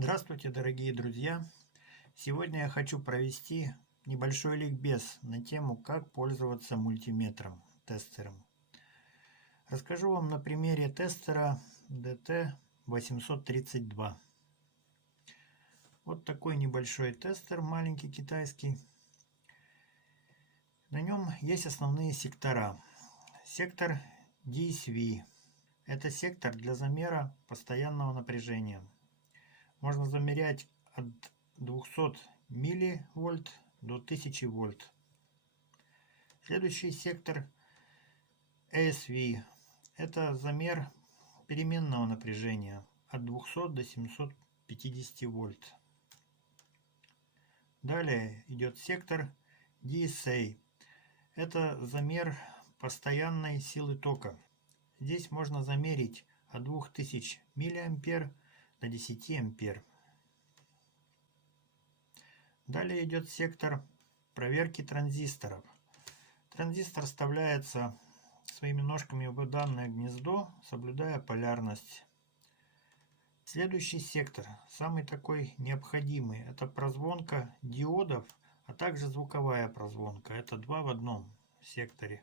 Здравствуйте, дорогие друзья! Сегодня я хочу провести небольшой ликбез на тему, как пользоваться мультиметром, тестером. Расскажу вам на примере тестера DT832. Вот такой небольшой тестер, маленький китайский. На нем есть основные сектора. Сектор DSV. Это сектор для замера постоянного напряжения. Можно замерять от 200 милливольт до 1000 вольт. Следующий сектор ASV. Это замер переменного напряжения от 200 до 750 вольт. Далее идет сектор DSA. Это замер постоянной силы тока. Здесь можно замерить от 2000 миллиампер до 10 ампер. Далее идет сектор проверки транзисторов. Транзистор вставляется своими ножками в данное гнездо, соблюдая полярность. Следующий сектор, самый такой необходимый, это прозвонка диодов, а также звуковая прозвонка. Это два в одном секторе.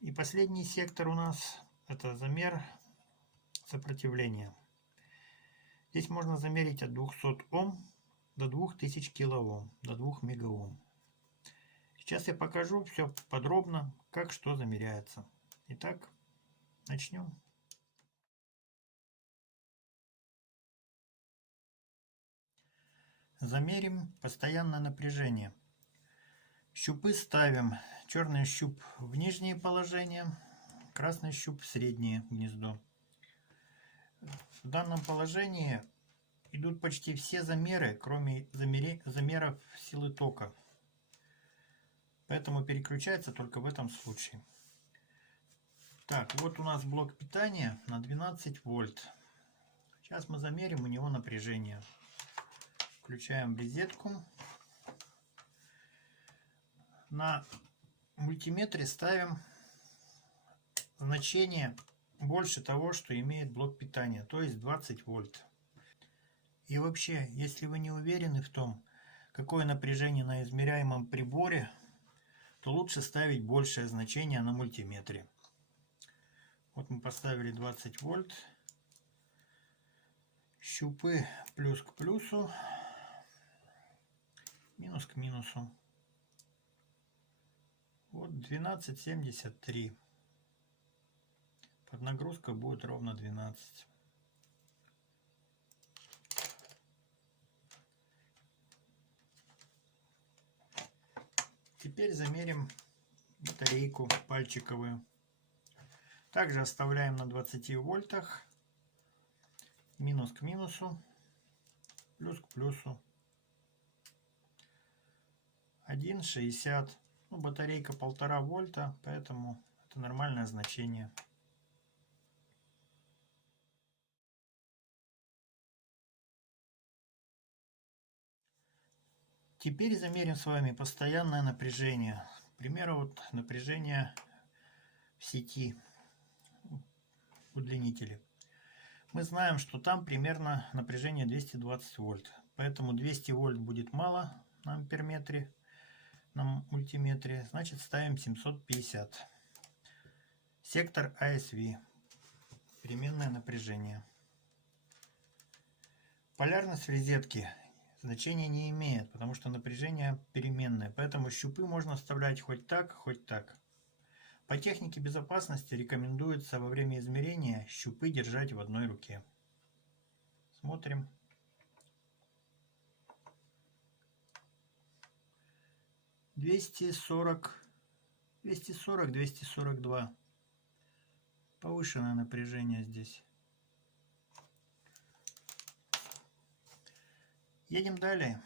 И последний сектор у нас это замер сопротивления. Здесь можно замерить от 200 Ом до 2000 килоом, до 2 мегаом. Сейчас я покажу все подробно, как что замеряется. Итак, начнем. Замерим постоянное напряжение. Щупы ставим. Черный щуп в нижнее положение, красный щуп в среднее гнездо. В данном положении идут почти все замеры, кроме замеров силы тока. Поэтому переключается только в этом случае. Так, вот у нас блок питания на 12 вольт. Сейчас мы замерим у него напряжение. Включаем розетку. На мультиметре ставим значение больше того, что имеет блок питания, то есть 20 вольт. И вообще, если вы не уверены в том, какое напряжение на измеряемом приборе, то лучше ставить большее значение на мультиметре. Вот мы поставили 20 вольт. Щупы плюс к плюсу, минус к минусу. Вот 12,73. Поднагрузка будет ровно 12. Теперь замерим батарейку пальчиковую. Также оставляем на 20 вольтах. Минус к минусу, плюс к плюсу. 1,60. Ну, батарейка 1,5 вольта, поэтому это нормальное значение. Теперь замерим с вами постоянное напряжение. К примеру, вот напряжение в сети, удлинители. Мы знаем, что там примерно напряжение 220 вольт. Поэтому 200 вольт будет мало на амперметре, на мультиметре. Значит, ставим 750. Сектор ASV. Переменное напряжение. Полярность в розетке значения не имеет, потому что напряжение переменное. Поэтому щупы можно вставлять хоть так, хоть так. По технике безопасности рекомендуется во время измерения щупы держать в одной руке. Смотрим. Двести сорок, 242. Повышенное напряжение здесь. Едем далее.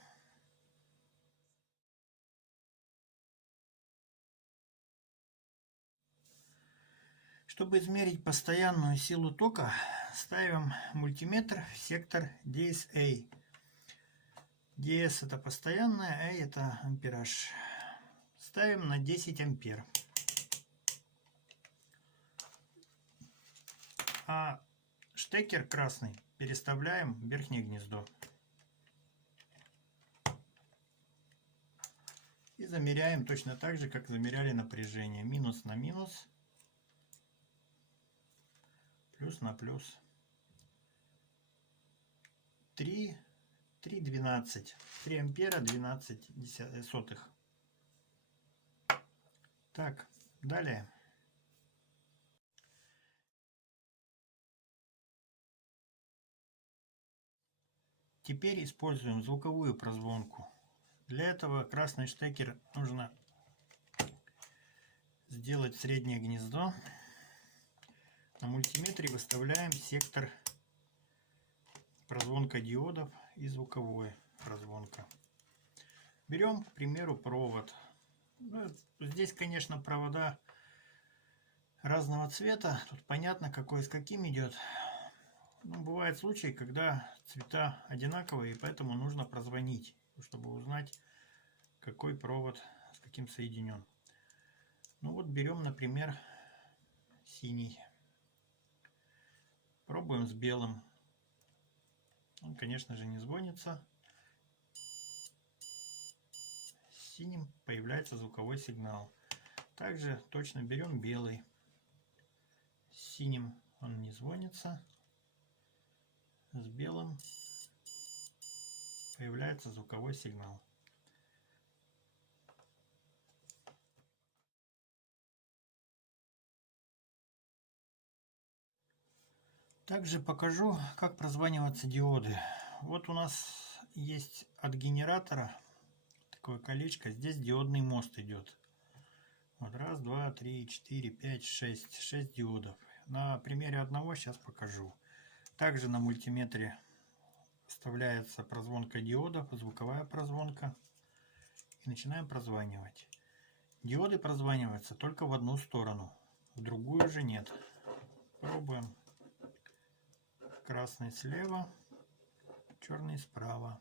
Чтобы измерить постоянную силу тока, ставим мультиметр в сектор DSA. DS это постоянная, A это ампераж. Ставим на 10 ампер. А штекер красный переставляем в верхнее гнездо. И замеряем точно так же, как замеряли напряжение. Минус на минус, плюс на плюс. 3,12. 3 ампера 12 сотых. Так, далее. Теперь используем звуковую прозвонку. Для этого красный штекер нужно сделать среднее гнездо. На мультиметре выставляем сектор прозвонка диодов и звуковой прозвонка. Берем, к примеру, провод. Ну, здесь, конечно, провода разного цвета. Тут понятно, какой с каким идет. Но бывают случаи, когда цвета одинаковые, и поэтому нужно прозвонить, чтобы узнать, какой провод с каким соединен. Ну вот берем, например, синий. Пробуем с белым. Он, конечно же, не звонится. С синим появляется звуковой сигнал. Также точно берем белый. С синим он не звонится. С белым появляется звуковой сигнал. Также покажу, как прозваниваются диоды. Вот у нас есть от генератора такое колечко. Здесь диодный мост идет. Вот раз, два, три, четыре, пять, шесть. 6 диодов. На примере одного сейчас покажу. Также на мультиметре вставляется прозвонка диодов, звуковая прозвонка. И начинаем прозванивать. Диоды прозваниваются только в одну сторону, в другую же нет. Пробуем. Красный слева, черный справа.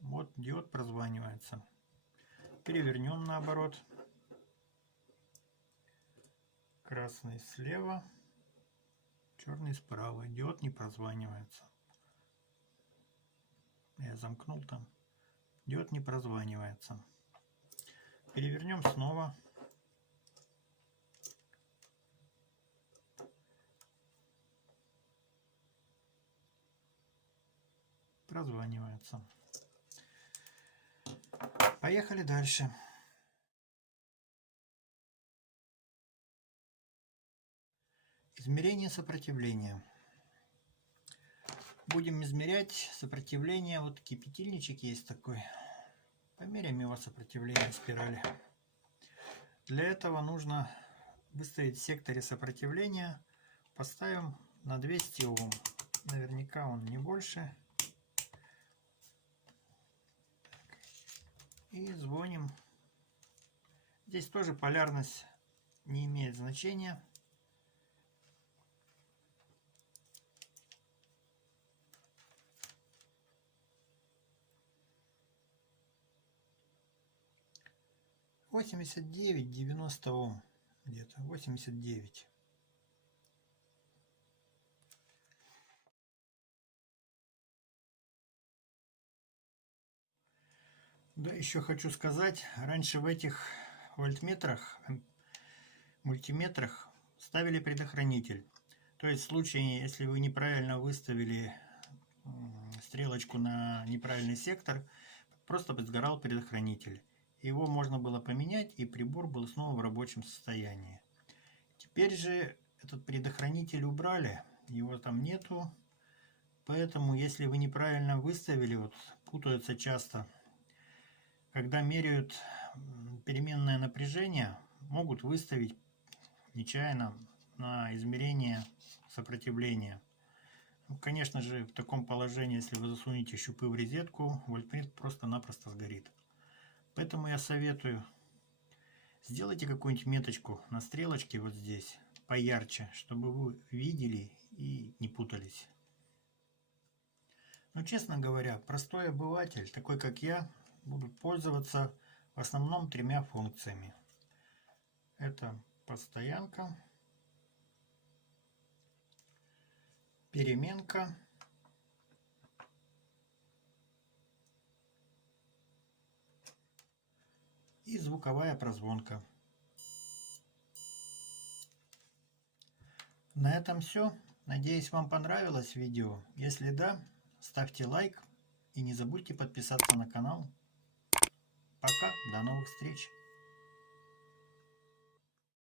Вот диод прозванивается. Перевернем наоборот. Красный слева, черный справа. Диод не прозванивается. Я замкнул там. Диод не прозванивается. Перевернем снова. Прозванивается. Поехали дальше. Измерение сопротивления. Будем измерять сопротивление. Вот кипятильничек есть такой. Померяем его сопротивление спирали. Для этого нужно выставить в секторе сопротивления. Поставим на 200 Ом. Наверняка он не больше. И звоним. Здесь тоже полярность не имеет значения. — 89-90 Ом. Где-то 89. Да, еще хочу сказать, раньше в этих вольтметрах, мультиметрах ставили предохранитель. То есть в случае, если вы неправильно выставили стрелочку на неправильный сектор, просто бы сгорал предохранитель. Его можно было поменять, и прибор был снова в рабочем состоянии. Теперь же этот предохранитель убрали, его там нету. Поэтому, если вы неправильно выставили, вот путаются часто, когда меряют переменное напряжение, могут выставить нечаянно на измерение сопротивления. Ну, конечно же, в таком положении, если вы засунете щупы в розетку, вольтметр просто-напросто сгорит. Поэтому я советую, сделайте какую-нибудь меточку на стрелочке вот здесь, поярче, чтобы вы видели и не путались. Но, честно говоря, простой обыватель, такой как я, будут пользоваться в основном 3 функциями. Это постоянка, переменка и звуковая прозвонка. На этом все. Надеюсь, вам понравилось видео. Если да, ставьте лайк и не забудьте подписаться на канал. Пока, до новых встреч.